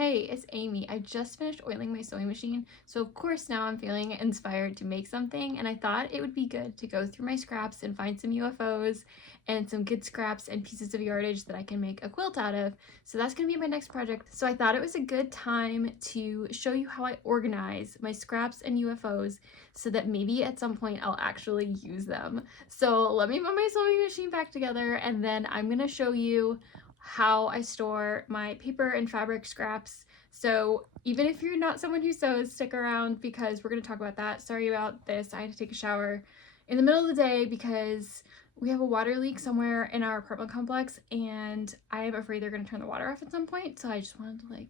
Hey, it's Amy. I just finished oiling my sewing machine, so of course now I'm feeling inspired to make something, and I thought it would be good to go through my scraps and find some UFOs and some good scraps and pieces of yardage that I can make a quilt out of. So that's going to be my next project. So I thought it was a good time to show you how I organize my scraps and UFOs so that maybe at some point I'll actually use them. So let me put my sewing machine back together, and then I'm going to show you how I store my paper and fabric scraps. So even if you're not someone who sews, stick around because we're going to talk about that. Sorry about this. I had to take a shower in the middle of the day because we have a water leak somewhere in our apartment complex and I am afraid they're going to turn the water off at some point. So I just wanted to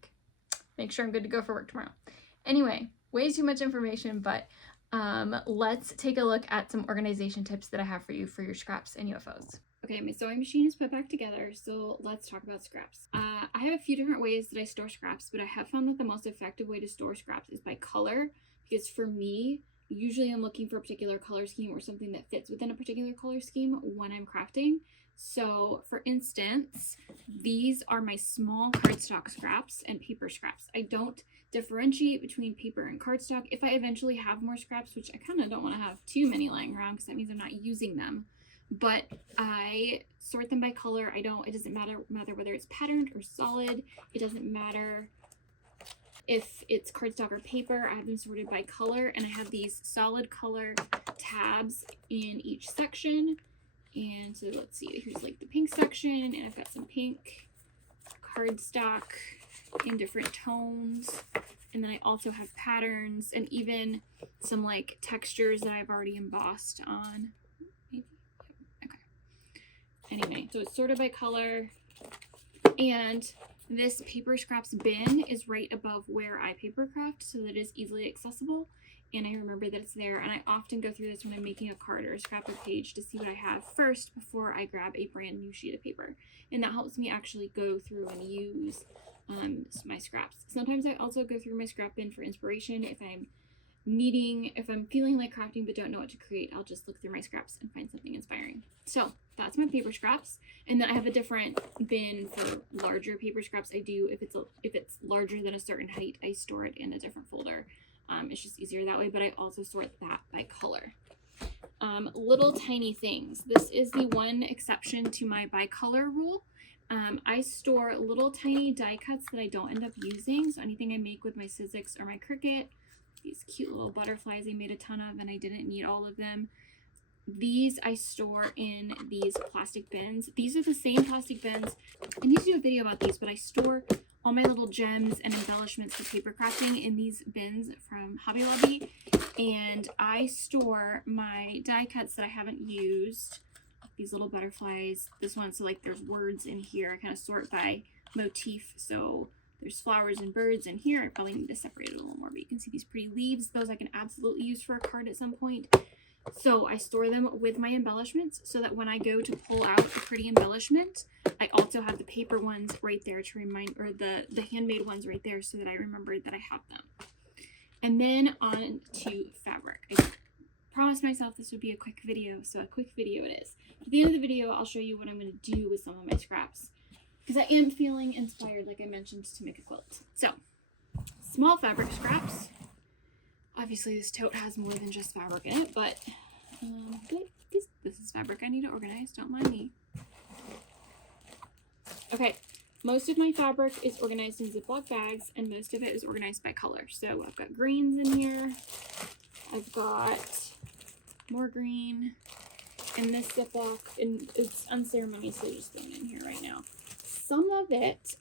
make sure I'm good to go for work tomorrow. Anyway, way too much information, but let's take a look at some organization tips that I have for you for your scraps and UFOs. Okay, my sewing machine is put back together, so let's talk about scraps. I have a few different ways that I store scraps, but I have found that the most effective way to store scraps is by color, because for me, usually I'm looking for a particular color scheme or something that fits within a particular color scheme when I'm crafting. So for instance, these are my small cardstock scraps and paper scraps. I don't differentiate between paper and cardstock. If I eventually have more scraps, which I kind of don't want to have too many lying around because that means I'm not using them, but I sort them by color. It doesn't matter whether it's patterned or solid. It doesn't matter if it's cardstock or paper. I have them sorted by color, and I have these solid color tabs in each section. And so let's see, here's like the pink section, and I've got some pink cardstock in different tones. And then I also have patterns and even some like textures that I've already embossed on. Anyway, so it's sorted by color, and this paper scraps bin is right above where I paper craft so that it is easily accessible, and I remember that it's there, and I often go through this when I'm making a card or a scrap of page to see what I have first before I grab a brand new sheet of paper, and that helps me actually go through and use my scraps. Sometimes I also go through my scrap bin for inspiration. If I'm feeling like crafting but don't know what to create, I'll just look through my scraps and find something inspiring. So that's my paper scraps, and then I have a different bin for larger paper scraps. I do, if it's larger than a certain height, I store it in a different folder. It's just easier that way, but I also sort that by color. Little tiny things. This is the one exception to my by color rule. I store little tiny die cuts that I don't end up using, so anything I make with my Sizzix or my Cricut, these cute little butterflies I made a ton of and I didn't need all of them. These I store in these plastic bins. These are the same plastic bins. I need to do a video about these, but I store all my little gems and embellishments for paper crafting in these bins from Hobby Lobby. And I store my die cuts that I haven't used. These little butterflies. This one, so like there's words in here. I kind of sort by motif. So there's flowers and birds in here. I probably need to separate it a little more, but you can see these pretty leaves. Those I can absolutely use for a card at some point. So I store them with my embellishments so that when I go to pull out a pretty embellishment, I also have the paper ones right there to remind, or the handmade ones right there so that I remember that I have them. And then on to fabric. I promised myself this would be a quick video, so a quick video it is. At the end of the video, I'll show you what I'm going to do with some of my scraps, because I am feeling inspired, like I mentioned, to make a quilt. So, small fabric scraps. Obviously, this tote has more than just fabric in it, but this is fabric I need to organize. Don't mind me. Okay, most of my fabric is organized in Ziploc bags, and most of it is organized by color. So I've got greens in here. I've got more green in this Ziploc, and it's unceremoniously just going in here right now. Some of it,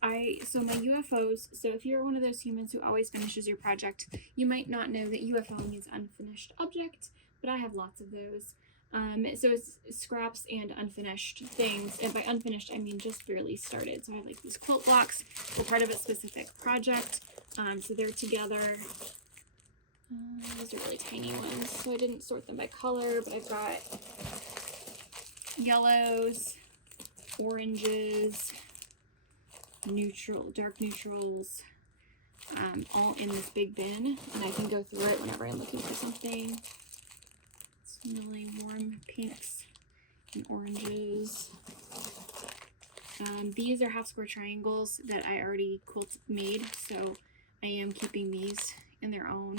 so my UFOs, so if you're one of those humans who always finishes your project, you might not know that UFO means unfinished object, but I have lots of those. So it's scraps and unfinished things, and by unfinished, I mean just barely started. So I have like these quilt blocks, they're part of a specific project, so they're together. These are really tiny ones, so I didn't sort them by color, but I've got yellows, oranges, dark neutrals, all in this big bin, and I can go through it whenever I'm looking for something. Some really warm pinks and oranges. These are half square triangles that I already made, so I am keeping these in their own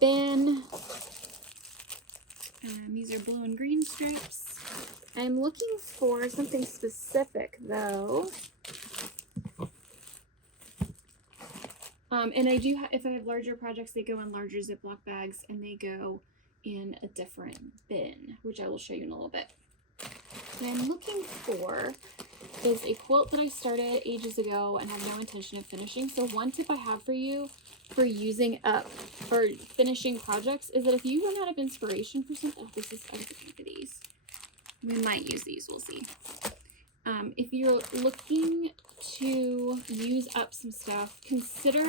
bin. These are blue and green strips. I'm looking for something specific though. And I do, if I have larger projects, they go in larger Ziploc bags and they go in a different bin, which I will show you in a little bit. What I'm looking for is a quilt that I started ages ago and have no intention of finishing. So one tip I have for you for using up or finishing projects is that if you run out of inspiration for something, I was looking for these. We might use these, we'll see. If you're looking to use up some stuff, consider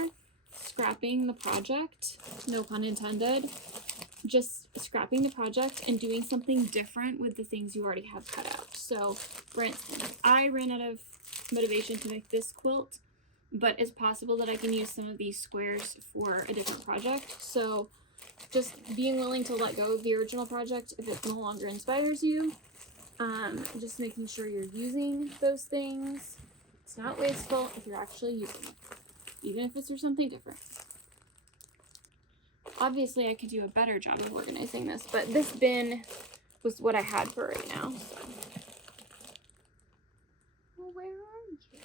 scrapping the project, no pun intended, just scrapping the project and doing something different with the things you already have cut out. So for instance, I ran out of motivation to make this quilt, but it's possible that I can use some of these squares for a different project. So just being willing to let go of the original project if it no longer inspires you. Just making sure you're using those things. It's not wasteful if you're actually using it, even if it's for something different. Obviously, I could do a better job of organizing this, but this bin was what I had for right now. So. Well, where are you?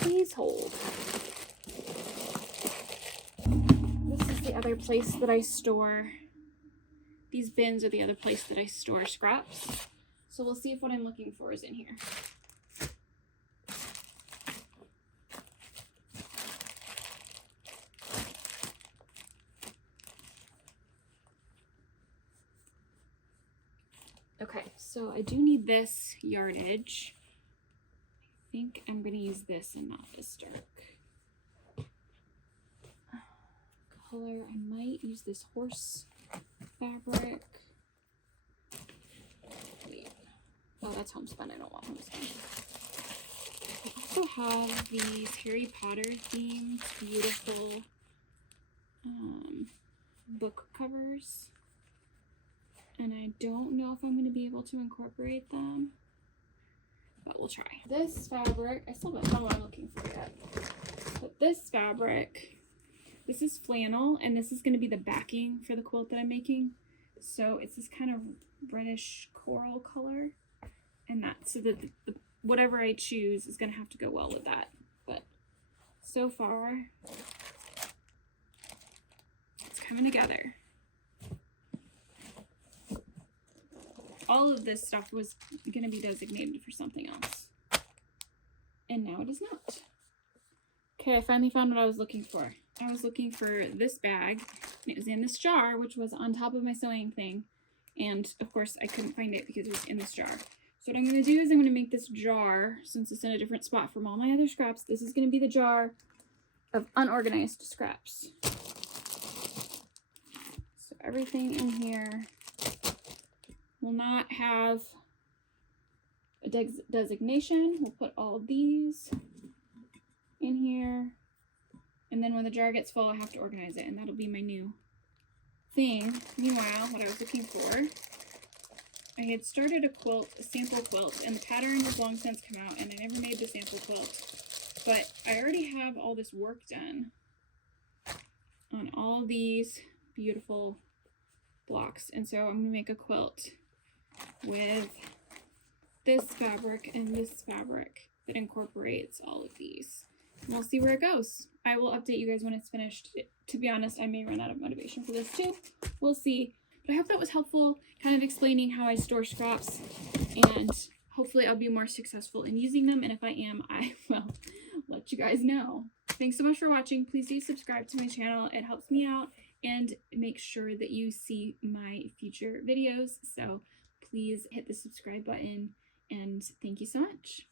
Please hold. This is the other place that I store. These bins are the other place that I store scraps. So we'll see if what I'm looking for is in here. Okay, so I do need this yardage. I think I'm going to use this and not this dark color. I might use this horse fabric. Wait. Oh, that's homespun. I don't want homespun. I also have these Harry Potter themed beautiful book covers. And I don't know if I'm going to be able to incorporate them, but we'll try. This fabric, I still don't know what I'm looking for yet, but this fabric, this is flannel, and this is going to be the backing for the quilt that I'm making. So it's this kind of reddish coral color, and that, so that the whatever I choose is going to have to go well with that. But so far, it's coming together. All of this stuff was going to be designated for something else, and now it is not. Okay, I finally found what I was looking for. I was looking for this bag, and it was in this jar, which was on top of my sewing thing, and of course I couldn't find it because it was in this jar. So what I'm going to do is I'm going to make this jar, since it's in a different spot from all my other scraps, this is going to be the jar of unorganized scraps. So everything in here will not have a designation. We'll put all of these in here. And then when the jar gets full, I have to organize it, and that'll be my new thing. Meanwhile, what I was looking for, I had started a quilt, a sample quilt, and the pattern has long since come out, and I never made the sample quilt. But I already have all this work done on all these beautiful blocks. And so I'm going to make a quilt with this fabric and this fabric that incorporates all of these. And we'll see where it goes. I will update you guys when it's finished. To be honest, I may run out of motivation for this too. We'll see. But I hope that was helpful, kind of explaining how I store scraps, and hopefully I'll be more successful in using them. And if I am, I will let you guys know. Thanks so much for watching. Please do subscribe to my channel. It helps me out, and make sure that you see my future videos. So please hit the subscribe button, and thank you so much.